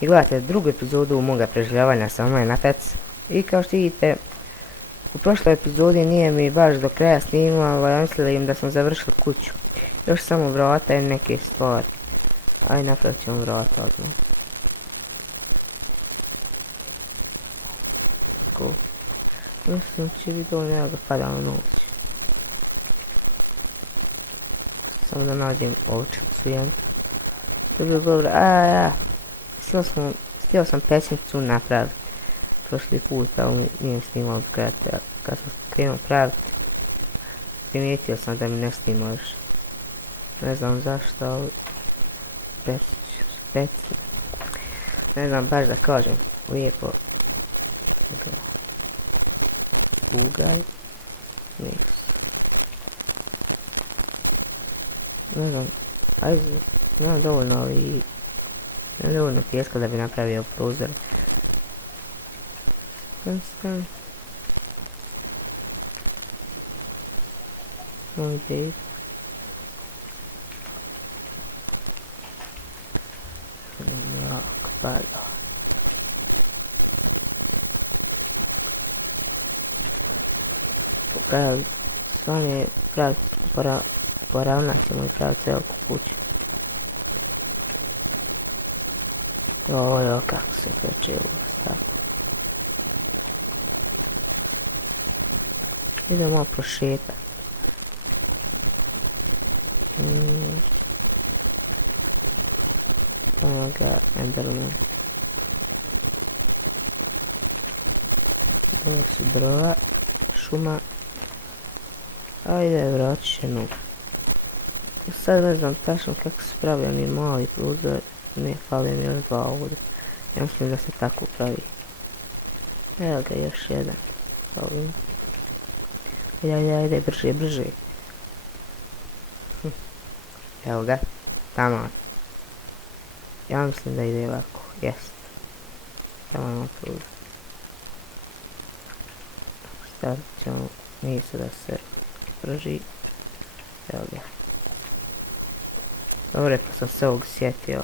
I gledate drugu epizodu moga preživljavanja sa online natec. I kao što vidite, u prošloj epizodi nije mi baš do kraja snimala, ja mislim da sam završila kuću. Još samo vrata i neke stvari. Ajde, napravit ćemo vrata odmah. Tako. Mislim će biti dovoljno, ja ga pada na noć. Samo da nađem ovčicu jednu. To je bilo dobro. Htio sam pesnicu napraviti prošli put, ali nije snimao do kraja. Kad sam krenuo praviti, primijetio sam da mi ne snima još. Ne znam zašto, ali peci. Ne znam baš da kažem lijepo. Ugaj. Niks. Ne znam, ajde, nemam dovoljno, ali nemam dovoljno pijeska da bi napravio prozor. Stan. Moj dejt. Mrak pada. Pokazali, stvarno je pravi poravnat ćemo i praviti celiku kuću. Ojo, kako se peče u stavu. Idemo malo prošetat. Evo ga, Enderman. Ovo su drva, šuma. Ajde, vratit će nu. Sad ne znam tačno kako se pravi oni mali prozor. Ne, fali mi još dva ovdje. Ja mislim da se tako pravi. Evo ga, još jedan. Fali. Ajde, brže. Evo ga, tamo. Ja mislim da ide ovako, jest. Tamo imamo prozor. Stavit ćemo mjesto da se prži. Evo ga. Dobre, pa sam se ovog sjetio.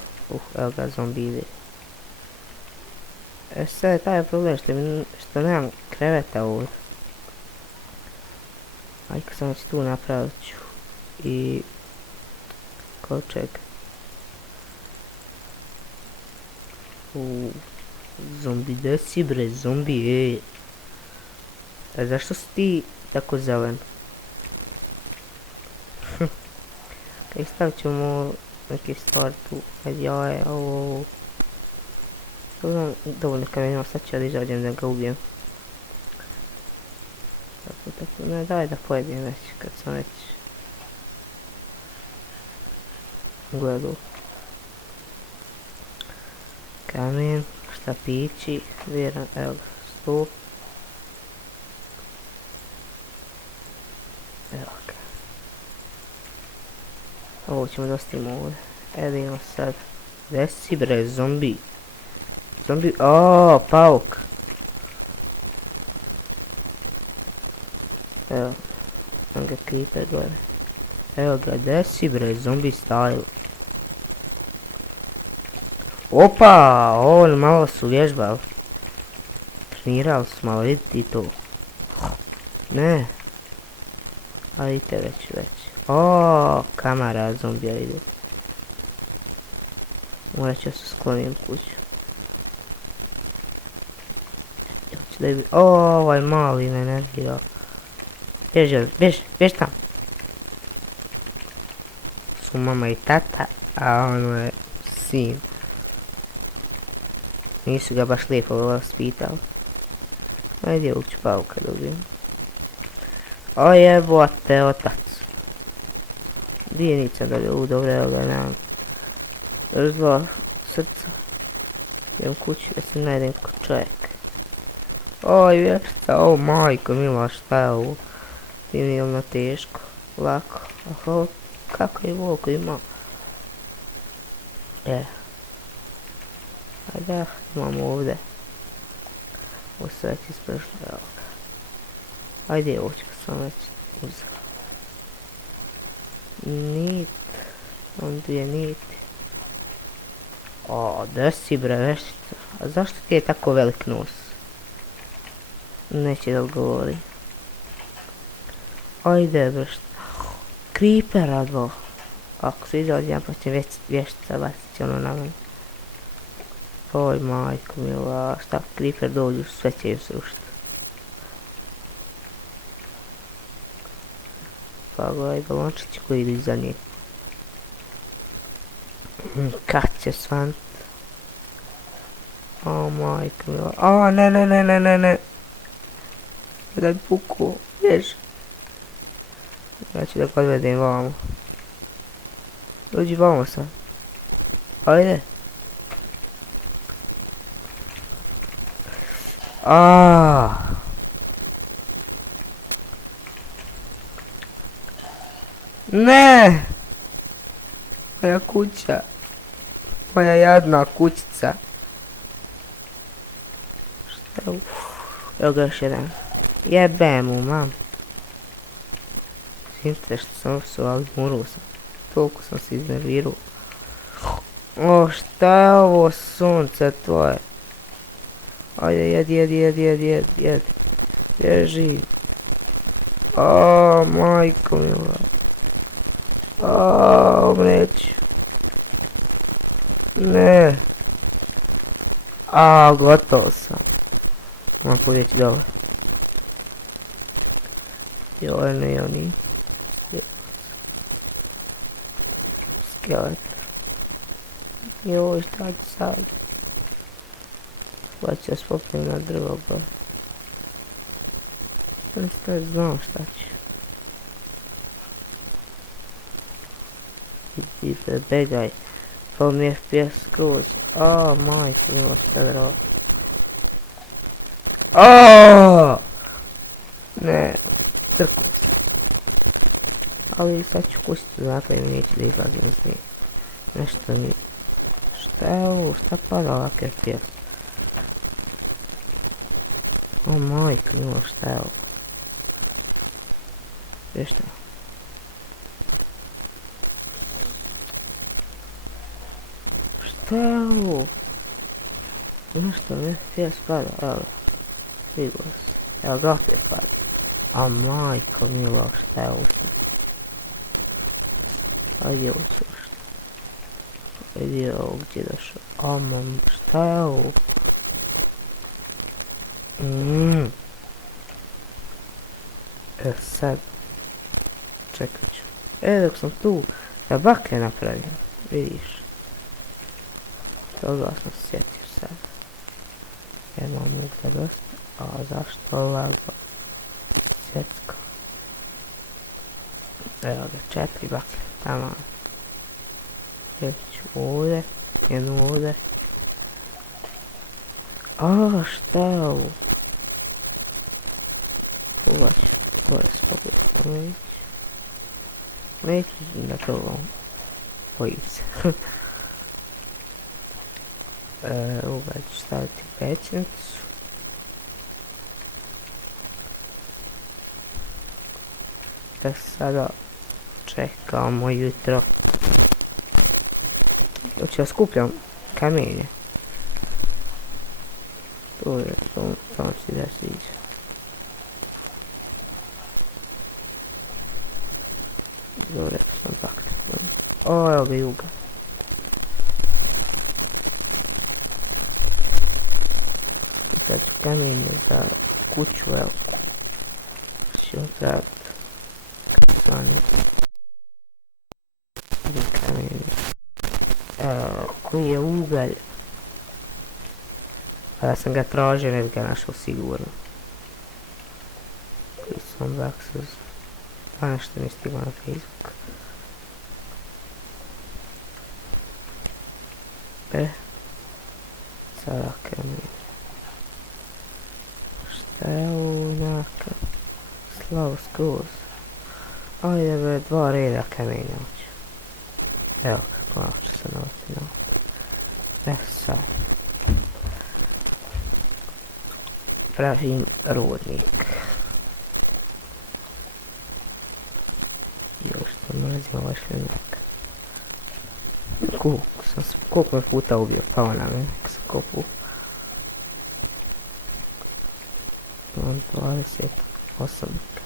Evo ga, zombi ide. Sad je taj problem što nemam kreveta ovdje. Ajde, kad sam već tu napravit ću. I kovčeg. Zombi, desi bre, zombi, ej. A zašto si ti tako zelen? Kaj stavit ćemo neke stvari tu, ajde jaje, ovo. To dovoljno kamenja, sad ću ja da izađem da ga ubijem. Tako, ne, daj da pojedem već, kad sam već gledao. Kamen, štapići, vjeran, evo ga, stop. Evo ga. Ovo ćemo da ostavimo ovdje. Evo imamo sad. Gdje si bre, zombi? Zombi, ooo, pauk. Evo, sam ga creeper gore. Evo ga, gdje si bre, zombi style. Opa, ovo malo su vježbali. Trenirali su malo, vidite to. Ne. A vidite već. Ooo, kamera zombija ide. Morat ću da se sklonim kuću. Ooo, ovaj mali me nervira. Bjež tam. Su mama i tata, a ono je sin. Nisu ga baš lijepo vaspitali. Ajde, ovog ću pauka dobijem. O jebote, otac. Dijenica da ga dobro, evo ga, nemam. Još dva srca. Idem kući da se najdem ko čovjek. Oj, vještica, o majko mila, šta je ovo? Nije ono teško, lako. Aha, kako je volko ima? Ajde, imamo ovdje. Ovo se već isprešlo, evo ga. Ajde, očka sam već uzela. Nit. On dvije niti. O, da si bre veštica. A zašto ti je tako velik nos? Neće da odgovori. Ajde bre šta. Creeper advo. Ako se izađe ja pa će vještica baciti ono na mene. Oj majko mila, šta creeper dođu sve će ju srušiti. Pa gledaj balončići koji idu iza njih. Kad će svant. O majko mila. O ne. Daj puku, bjež. Ja ću da ga odvedem vamo. Dođi vamo sad. Ajde. Aaaa. Ne! Moja kuća. Moja jadna kućica. Šta je? Evo ga još jedan. Jebem mu, mam. Svinite što sam opsao, ali morao sam. Toliko sam se iznervirao. O, šta je ovo sunce tvoje? Ajde, jed. Bježi. O, majko mila. O, umreću. Ne. A, gotovo sam. Moram povjeći dole. Joj, ne, oni. Skelet. Joj, šta ću sad? Pa ću ja spopnem na drvo gore. Šta znam šta ću. Idi begaj. Pa mi je FPS skroz. A, majko mila, šta da radi. Aaaa! Ne, crkao sam. Ali sad ću pustiti dakle i neću da izlazim iz nje. Nešto mi... Šta je ovo? Šta pada ovak FPS? O majko mila, šta je ovo? Gdje šta? Šta je ovo? Nešto mi FPS pada, evo ga. Vidio se. Evo ga opet pada. A majko mila, šta je ovo? Ajde ovo sušta. Ajde ovo gdje došao. A mam, šta je ovo? Sad. Čekat ću. Dok sam tu. Da baklje napravim. Vidiš. Toga sam se sjetio sad. Imam uglja dosta. A zašto lago? Svjetsko. Evo ga, 4 baklje. Tamo. Jednu ću ovdje. Jednu ovdje. A šta je ovo? Ulaću. Gore se pobjeti. Neću da to vam bojim se. Ovoga ću staviti pećnicu. Da sada čekamo jutro. Hoću ja skupljam kamenje. To je, samo si da sviđa. Dobro, sam baklja. O, evo ga juga. I sad ću kamenje za kuću veliku. Ćemo praviti kasanicu. I kamenje. Evo, koji je ugalj. Pa da sam ga tražio, ne bi ga našao sigurno. Koji sam baksuz. Pa nešto mi stiglo na Facebook. Sada kamenje. Šta je ovo naka? Slavo skroz. Ajde bre, 2 reda kamenja hoću. Evo kako malo ću se navati na. Sad. Pravim rudnik. Još što mrzim ovaj šljunak. Koliko me puta ubio, pao na mene, kako sam kopu. Imam 28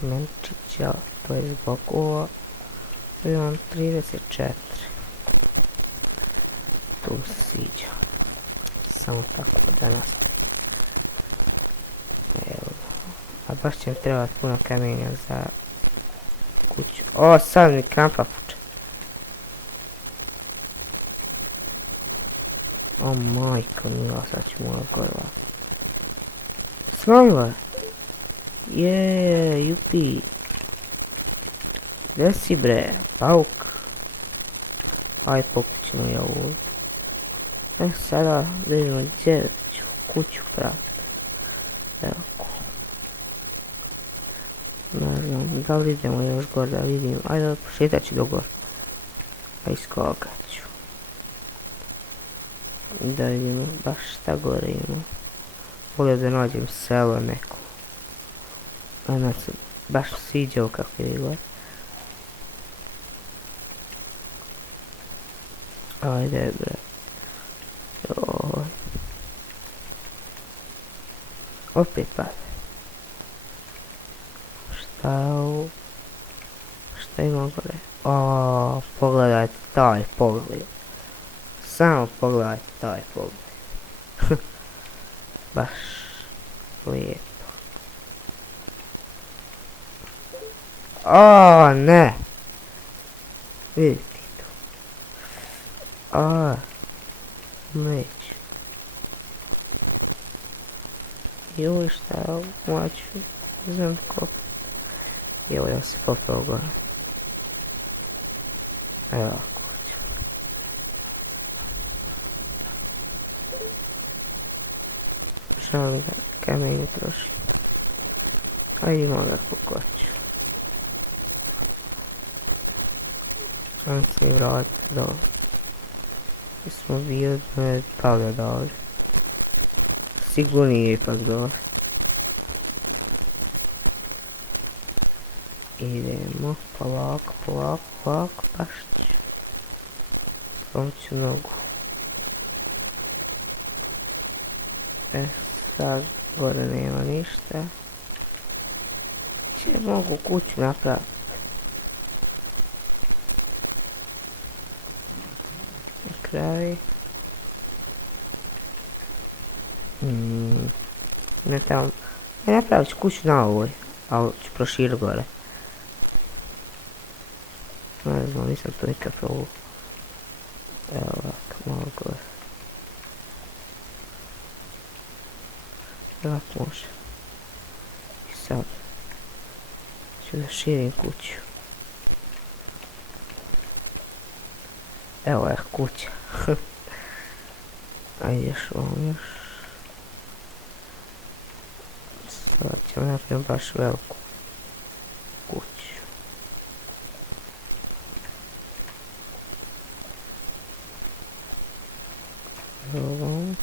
kamenčića, to je zbog ova. Imam 34. Tu se sviđa. Samo tako da nastavi. Evo. A baš će mi trebati puno kamenja za kuću. O, sad mi krampa puče. O, majko mila, sad ću morat gorva. Smamila je. Jeee, jupi. Gdje si bre, pauk? Aj, pokut ćemo ja ovdje. Sada vidimo gdje ću kuću pratiti. Evo. Ne znam, da li idemo još gore da vidim. Ajde, pošetat ću do gore. Pa iskogat ću. Da vidimo baš šta gore ima. Volio da nađem selo neko. Ona se baš sviđao kako je gore. Ajde bre. Joj. Opet pada. Šta ima gore? O, pogledajte taj pogled. Samo pogledajte taj pogled. Baš lijepo. O, ne. Vidite to. A, neću. Joj, šta je ovo? Moću. Ne znam koliko. Evo, ja se popao gore. Evo ovako. Žao mi da kamen ne troši. Ajde imamo ga pokoću. On se mi vrati dole. Mi smo bili da ne pali dole. Sigurno nije ipak dole. Idemo, polako, polako, polako, pašću. Slomit ću nogu. Sad gore nema ništa. Če mogu kuću napraviti. Na kraju. Ne tamo. Napravit ću kuću na ovoj. Ali ću proširiti gore. Ne znam, nisam to nikad probao. Evo ovako, malo gore. Ovako može. I sad ću da širim kuću. Evo je kuća. Ajde još ovom još. Sad ćemo napraviti baš veliku kuću. Evo.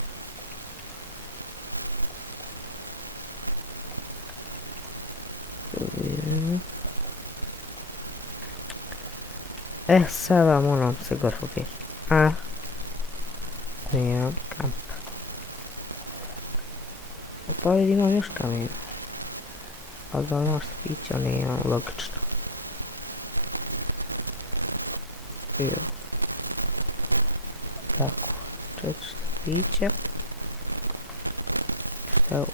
Sada moram se gore ubiti. A? Nijem kamp. Pa vidi imam još kamena. Ali da ono što pića nijem logično. Evo. Tako. 400 pića. Šta je ovo?